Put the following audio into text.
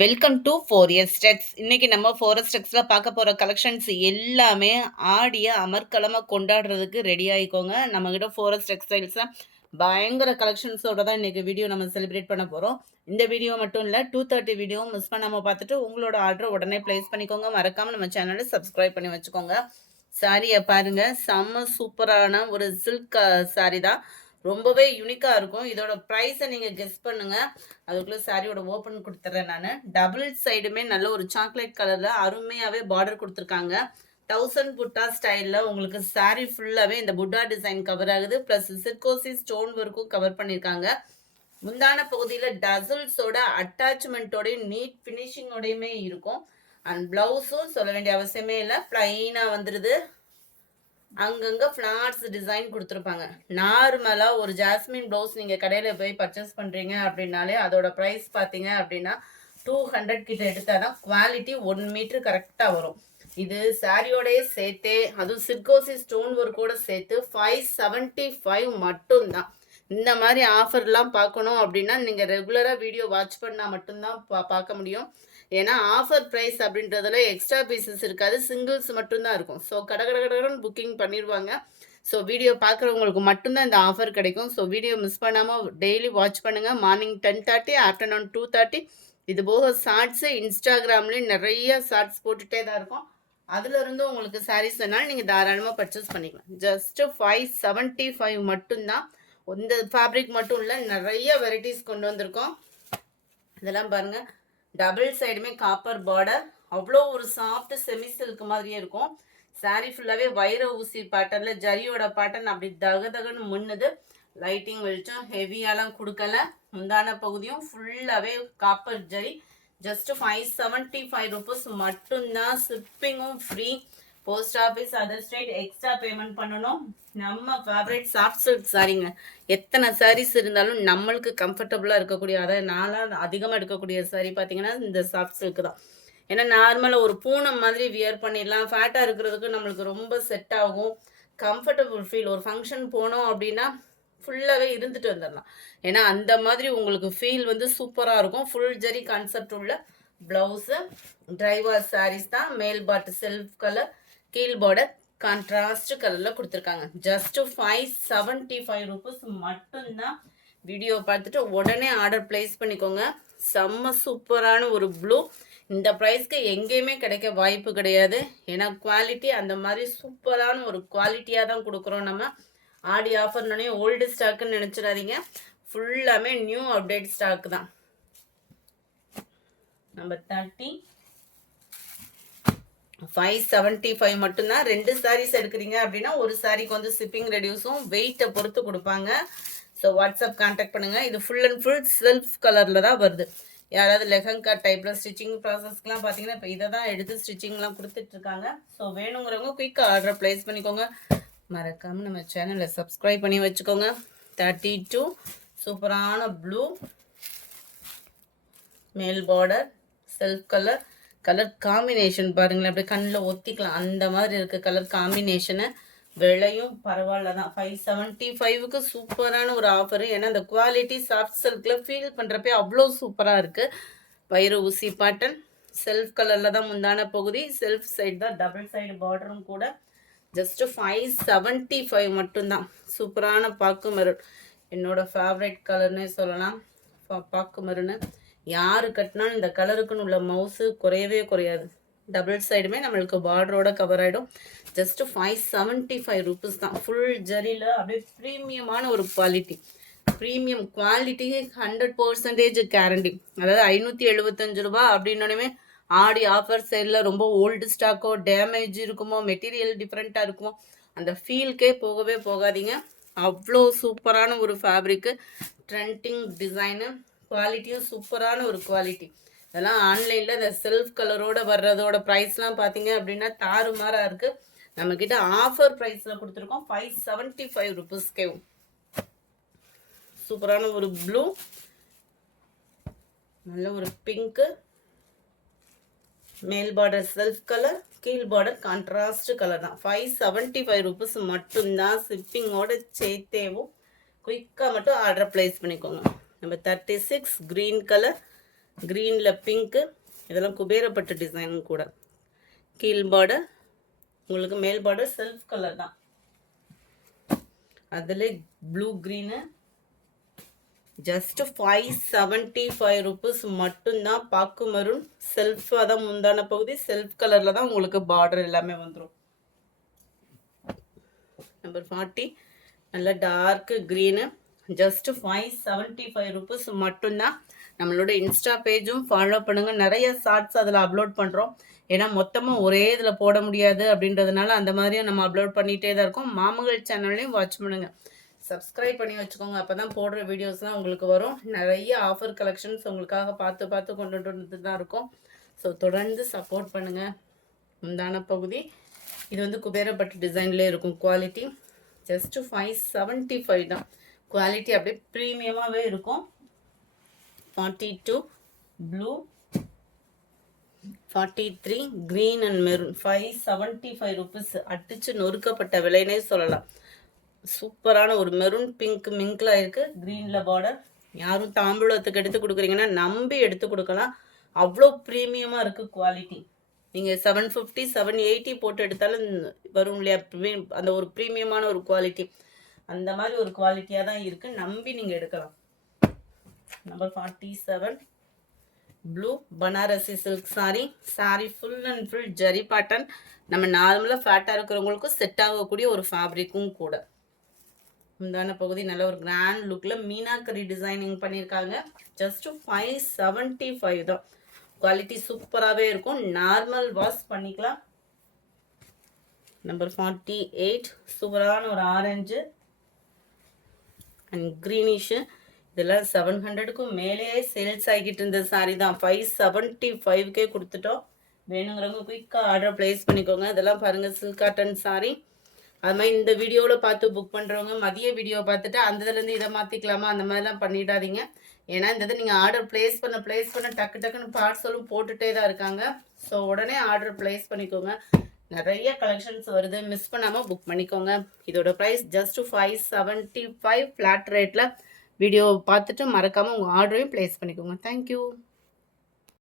Welcome to ஃபோரியஸ் டெக்ஸ். இன்னைக்கு நம்ம forest டெக்ஸ்ல பார்க்க போற கலெக்ஷன்ஸ் எல்லாமே ஆடிய அமர்க்களமா கொண்டாடுறதுக்கு ரெடி ஆயிக்கோங்க. நம்ம கிட்ட ஃபோரஸ்ட் டெக்ஸ்டைல்ஸ்ல பயங்கர கலெக்ஷன்ஸோட தான் இன்னைக்கு வீடியோ நம்ம செலிப்ரேட் பண்ண போறோம். இந்த வீடியோ மட்டும் இல்ல 2:30 வீடியோ மிஸ் பண்ணாம பார்த்துட்டு உங்களோட ஆர்டர் உடனே பிளேஸ் பண்ணிக்கோங்க. மறக்காம நம்ம சேனலை சப்ஸ்கிரைப் பண்ணி வச்சுக்கோங்க. சாரியை பாருங்க, செம்ம சூப்பரான ஒரு சில்க் சாரி தான். ரொம்பவே யூனிக்காக இருக்கும். இதோட ப்ரைஸை நீங்கள் கெஸ் பண்ணுங்கள். அதுக்குள்ளே சாரியோட ஓப்பன் கொடுத்துட்றேன் நான். டபுள் சைடுமே நல்ல ஒரு சாக்லேட் கலரில் அருமையாகவே பார்டர் கொடுத்துருக்காங்க. 1000 புட்டா ஸ்டைலில் உங்களுக்கு சாரி ஃபுல்லாகவே இந்த புட்டா டிசைன் கவர் ஆகுது. ப்ளஸ் சிர்கோசி ஸ்டோன் ஒர்க்கும் கவர் பண்ணியிருக்காங்க. முந்தான பகுதியில் டசல்ஸோட அட்டாச்மெண்ட்டோடையும் நீட் ஃபினிஷிங்கோடையுமே இருக்கும். அண்ட் ப்ளவுஸும் சொல்ல வேண்டிய அவசியமே இல்லை, ப்ளைனாக வந்துடுது. அங்கங்கே ஃப்ளார்ஸ் டிசைன் கொடுத்துருப்பாங்க. நார்மலாக ஒரு ஜாஸ்மின் ப்ளவுஸ் நீங்கள் கடையில் போய் பர்ச்சேஸ் பண்ணுறீங்க அப்படின்னாலே அதோட ப்ரைஸ் பார்த்தீங்க அப்படின்னா 200 கிட்ட எடுத்தால் தான் குவாலிட்டி 1 மீட்ரு கரெக்டாக வரும். இது சாரியோடையே சேர்த்தே, அதுவும் சிர்கோசி ஸ்டோன் ஒர்க்கோட சேர்த்து 575 மட்டும்தான். இந்த மாதிரி ஆஃபர்லாம் பார்க்கணும் அப்படின்னா நீங்கள் ரெகுலராக வீடியோ வாட்ச் பண்ணால் மட்டும்தான் பார்க்க முடியும். ஏன்னா ஆஃபர் ப்ரைஸ் அப்படின்றதுல எக்ஸ்ட்ரா பீசஸ் இருக்காது, சிங்கிள்ஸ் மட்டும்தான் இருக்கும். ஸோ கடகடன்னு புக்கிங் பண்ணிடுவாங்க. ஸோ வீடியோ பார்க்குறவங்களுக்கு மட்டும்தான் இந்த ஆஃபர் கிடைக்கும். ஸோ வீடியோ மிஸ் பண்ணாமல் டெய்லி வாட்ச் பண்ணுங்கள். Morning 10:30, afternoon 2:30. இது போக ஷார்ட்ஸு இன்ஸ்டாகிராம்லேயும் நிறைய ஷார்ட்ஸ் போட்டுகிட்டே தான் இருக்கும். அதுலேருந்து உங்களுக்கு சாரீஸ் வேணாலும் நீங்கள் தாராளமாக பர்ச்சேஸ் பண்ணிக்கலாம். ஜஸ்ட்டு 575 மட்டும்தான். இந்த ஃபேப்ரிக் மட்டும் இல்லை, நிறைய வெரைட்டிஸ் கொண்டு வந்திருக்கோம். இதெல்லாம் பாருங்கள், டபுள் சைடுமே காப்பர் பார்டர், அவ்வளோ ஒரு சாஃப்ட் செமி சில்க் மாதிரியே இருக்கும். சாரீ ஃபுல்லாகவே வைர ஊசி பேட்டர்னில் ஜரியோட பேட்டர்ன் அப்படி தகன்னு முன்னுது. லைட்டிங் வெளிச்சம் ஹெவியாலாம் கொடுக்கல. முந்தான பகுதியும் ஃபுல்லாகவே காப்பர் ஜரி. ஜஸ்ட் 575 ருபீஸ் மட்டும்தான். ஷிப்பிங்கும் free. Post office other state extra payment பண்ணணும். நம்ம ஃபேவரட் சாஃப்ட் சில்க் சாரீங்க. எத்தனை சாரீஸ் இருந்தாலும் நம்மளுக்கு கம்ஃபர்டபுளாக இருக்கக்கூடிய, அதாவது நாளாக அதிகமாக எடுக்கக்கூடிய சாரீ பார்த்தீங்கன்னா இந்த சாஃப்ட் சில்க் தான். ஏன்னா நார்மலாக ஒரு பூனம் மாதிரி வியர் பண்ணிடலாம். ஃபேட்டாக இருக்கிறதுக்கு நம்மளுக்கு ரொம்ப செட் ஆகும். Comfortable feel. ஒரு ஃபங்க்ஷன் போனோம் அப்படின்னா ஃபுல்லாகவே இருந்துட்டு வந்துடலாம். ஏன்னா அந்த மாதிரி உங்களுக்கு ஃபீல் வந்து சூப்பராக இருக்கும். ஃபுல் ஜரி கான்செப்ட் உள்ள ப்ளவுஸு. ட்ரைவர் சாரீஸ் தான். மேல் பாட்டு செல்ஃப் கலர், கீழ் பார்டர் கான்ட்ராஸ்ட் கலரில் கொடுத்துருக்காங்க. ஜஸ்ட் 575 ருபீஸ் மட்டும்தான். வீடியோ பார்த்துட்டு உடனே ஆர்டர் பிளேஸ் பண்ணிக்கோங்க. செம்ம சூப்பரான ஒரு ப்ளூ. இந்த ப்ரைஸ்க்கு எங்கேயுமே கிடைக்க வாய்ப்பு கிடையாது. ஏன்னா குவாலிட்டி அந்த மாதிரி சூப்பரான ஒரு குவாலிட்டியாக தான் கொடுக்குறோம் நம்ம. ஆடி ஆஃபர்னே ஓல்டு ஸ்டாக்குன்னு நினச்சிடாதீங்க. ஃபுல்லாமே நியூ அப்டேட் ஸ்டாக் தான். நம்பர் 30 575 மட்டும்தான். 2 சாரீஸ் எடுக்கிறீங்க அப்படின்னா ஒரு சாரிக்கு வந்து ஷிப்பிங் ரெடியூஸும் வெயிட்டை பொறுத்து கொடுப்பாங்க. ஸோ வாட்ஸ்அப் கான்டாக்ட் பண்ணுங்கள். இது ஃபுல் அண்ட் ஃபுல் செல்ஃப் கலரில் தான் வருது. யாராவது லெஹங்கா டைப்பில் ஸ்டிச்சிங் ப்ராசஸ்க்கெலாம் பார்த்தீங்கன்னா இப்போ இதை தான் எடுத்து ஸ்டிச்சிங்லாம் கொடுத்துட்ருக்காங்க. ஸோ வேணுங்கிறவங்க குயிக்காக ஆர்டர் ப்ளேஸ் பண்ணிக்கோங்க. மறக்காமல் நம்ம சேனலை சப்ஸ்கிரைப் பண்ணி வச்சுக்கோங்க. 32 சூப்பரான ப்ளூ, மேல் border, self colour. Colour combination பாருங்களேன், அப்படியே கண்ணில் ஒத்திக்கலாம் அந்த மாதிரி இருக்குது கலர் காம்பினேஷனு. விலையும் பரவாயில்ல தான். 575க்கு சூப்பரான ஒரு ஆஃபரு. ஏன்னா அந்த குவாலிட்டி சாஃப்ட் சில்கில் ஃபீல் பண்ணுறப்பே அவ்வளோ சூப்பராக இருக்குது. வைர ஊசி பேட்டர்ன், செல்ஃப் கலரில் தான் முந்தான பகுதி, செல்ஃப் சைடு தான் டபுள் சைடு பார்டரும் கூட. ஜஸ்ட்டு 575 மட்டும்தான். சூப்பரான பாக்கு மெரூன், என்னோடய ஃபேவரட் கலர்னே சொல்லலாம். பாக்கு மெரூனு யார் கட்டினாலும் இந்த கலருக்குன்னு உள்ள மவுஸு குறையவே குறையாது. டபுள் சைடுமே நம்மளுக்கு பார்டரோட கவர் ஆகிடும். ஜஸ்ட்டு 575 ருபீஸ் தான். ஃபுல் ஜரியில் அப்படியே ப்ரீமியமான ஒரு குவாலிட்டி. Premium quality 100% guarantee. அதாவது 575 ரூபா அப்படின்னோடனே ஆடி ஆஃபர் சைடில் ரொம்ப ஓல்டு ஸ்டாக்கோ டேமேஜ் இருக்குமோ மெட்டீரியல் டிஃப்ரெண்ட்டாக இருக்குமோ அந்த ஃபீல்கே போகவே போகாதீங்க. அவ்வளோ சூப்பரான ஒரு ஃபேப்ரிக்கு, ட்ரெண்டிங் டிசைனு, குவாலிட்டியும் சூப்பரான ஒரு குவாலிட்டி. இதெல்லாம் ஆன்லைனில் இந்த செல்ஃப் கலரோடு வர்றதோட ப்ரைஸ்லாம் பார்த்தீங்க அப்படின்னா தாறுமாறாக இருக்குது. நம்மக்கிட்ட ஆஃபர் ப்ரைஸில் கொடுத்துருக்கோம் 575 ருபீஸ்க்கே. சூப்பரான ஒரு ப்ளூ, நல்ல ஒரு பிங்க்கு, மேல் பார்டர் செல்ஃப் கலர், கீழ் பார்டர் கான்ட்ராஸ்ட் கலர் தான். 575 ருபீஸ் மட்டும்தான். ஷிப்பிங்கோட சேர்த்தேவும் குயிக்காக மட்டும் ஆர்டர் ப்ளேஸ் பண்ணிக்கோங்க. நம்ம 36 க்ரீன் கலர், க்ரீனில் பிங்க்கு, இதெல்லாம் குபேரப்பட்டு டிசைன் கூட. கீழ் பார்டர், உங்களுக்கு மேல் பார்டர் செல்ஃப் கலர் தான். அதில் ப்ளூ க்ரீனு ஜஸ்ட் 575 ருபீஸ் மட்டும்தான். பாக்கு மரூன் செல்ஃபாக தான் முந்தான பகுதி, செல்ஃப் கலரில் தான் உங்களுக்கு பார்டர் எல்லாமே வந்துடும். நம்பர் 40 நல்ல டார்க் க்ரீனு ஜஸ்ட் 575 ருபீஸ் மட்டும்தான். நம்மளோட இன்ஸ்டா பேஜும் ஃபாலோ பண்ணுங்கள். நிறைய ஷார்ட்ஸ் அதில் அப்லோட் பண்ணுறோம். ஏன்னா மொத்தமாக ஒரே இதில் போட முடியாது அப்படின்றதுனால அந்த மாதிரியும் நம்ம அப்லோட் பண்ணிகிட்டே தான் இருக்கோம். மாமகள் சேனல்லையும் வாட்ச் பண்ணுங்கள், சப்ஸ்கிரைப் பண்ணி வச்சுக்கோங்க. அப்போ தான் போடுற வீடியோஸ்லாம் உங்களுக்கு வரும். நிறைய ஆஃபர் கலெக்ஷன்ஸ் உங்களுக்காக பார்த்து கொண்டு வந்து தான் இருக்கும். ஸோ தொடர்ந்து சப்போர்ட் பண்ணுங்கள். முந்தான பகுதி இது வந்து குபேரப்பட்டு டிசைன்லேயே இருக்கும். குவாலிட்டி ஜஸ்ட்டு 575 தான். குவாலிட்டி அப்படியே ப்ரீமியமாகவே இருக்கும். 42 blue, 43 green and maroon, 575 rupees. அடிச்சு நொறுக்கப்பட்ட விலைனே சொல்லலாம். சூப்பரான ஒரு மெரூன் பிங்க் மிங்கில் இருக்குது. க்ரீனில் பார்டர். யாரும் தாம்பூலத்துக்கு எடுத்து கொடுக்குறீங்கன்னா நம்பி எடுத்து கொடுக்கலாம். அவ்வளோ ப்ரீமியமாக இருக்குது குவாலிட்டி. நீங்கள் 750 780 போட்டு எடுத்தாலும் வரும் இல்லையா, அந்த ஒரு ப்ரீமியமான ஒரு குவாலிட்டி. அந்த மாதிரி ஒரு குவாலிட்டியாக தான் இருக்குது. நம்பி நீங்கள் எடுக்கலாம். Number 47 blue Banarasi silk sorry full and full zari pattern. நம்ம நார்மலாக ஃபேட்டாக இருக்கிறவங்களுக்கும் செட் ஆகக்கூடிய ஒரு ஃபேப்ரிக்கும் கூட. முந்தான பகுதி நல்ல ஒரு கிராண்ட் லுக்கில் மீனாக்கரி டிசைனிங் பண்ணியிருக்காங்க. ஜஸ்ட்டு 575 தான். குவாலிட்டி சூப்பராகவே இருக்கும். நார்மல் வாஷ் பண்ணிக்கலாம். நம்பர் 48 சூப்பரான ஒரு ஆரஞ்சு அண்ட் க்ரீனிஷு. இதெல்லாம் 700க்கும் மேலேயே சேல்ஸ் ஆகிட்டு இருந்த சாரி தான். 575க்கே கொடுத்துட்டோம். வேணுங்கிறவங்க குயிக்காக ஆர்டர் ப்ளேஸ் பண்ணிக்கோங்க. இதெல்லாம் பாருங்கள் சில்க் காட்டன் சாரி. அது மாதிரி இந்த வீடியோவில் பார்த்து புக் பண்ணுறவங்க மதிய வீடியோ பார்த்துட்டு அந்த இதுலேருந்து இதை மாற்றிக்கலாமா அந்த மாதிரிலாம் பண்ணிடாதீங்க. ஏன்னா இந்த இதை நீங்கள் ஆர்டர் ப்ளேஸ் பண்ண டக்குன்னு பார்சலும் போட்டுகிட்டே தான் இருக்காங்க. ஸோ உடனே ஆர்டர் ப்ளேஸ் பண்ணிக்கோங்க. நிறைய கலெக்ஷன்ஸ் வருது, மிஸ் பண்ணாமல் புக் பண்ணிக்கோங்க. இதோட ப்ரைஸ் ஜஸ்ட் 575 ஃப்ளாட் ரேட்டில். வீடியோ பார்த்துட்டு மறக்காமல் உங்கள் ஆர்டரையும் ப்ளேஸ் பண்ணிக்கோங்க. தேங்க்யூ.